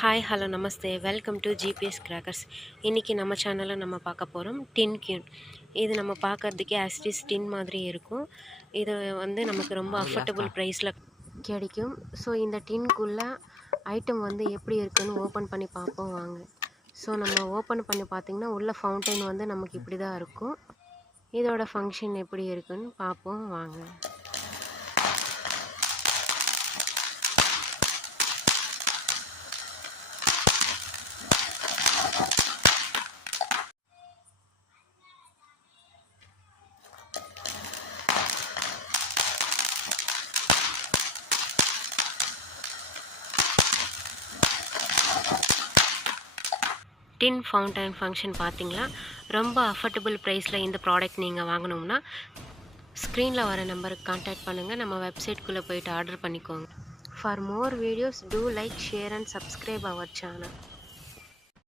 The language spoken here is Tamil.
Hi hello Namaste welcome to GPS crackers. இன்றைக்கி நம்ம சேனலில் நம்ம பார்க்க போகிறோம் டின் கியூன். இது நம்ம பார்க்குறதுக்கே ஆஸ்டிஸ் டின் மாதிரி இருக்கும். இது வந்து நமக்கு ரொம்ப அஃபோர்டபுள் ப்ரைஸில் கிடைக்கும். ஸோ இந்த டின்குள்ளே ஐட்டம் வந்து எப்படி இருக்குன்னு ஓப்பன் பண்ணி பார்ப்போம் வாங்க. ஸோ நம்ம ஓப்பன் பண்ணி பார்த்திங்கன்னா உள்ள ஃபவுண்டைன் வந்து நமக்கு இப்படி தான் இருக்கும். இதோட ஃபங்க்ஷன் எப்படி இருக்குன்னு பார்ப்போம் வாங்க. டின் ஃபவுண்டைன் ஃபங்க்ஷன் பார்த்தீங்களா, ரொம்ப அஃபோர்டபுள் ப்ரைஸில் இந்த ப்ராடக்ட் நீங்கள் வாங்கணும்னா ஸ்க்ரீனில் வர நம்பருக்கு கான்டாக்ட் பண்ணுங்கள். நம்ம வெப்சைட்குள்ளே போய்ட்டு ஆர்டர் பண்ணிக்கோங்க. For more videos to like, share and subscribe our channel.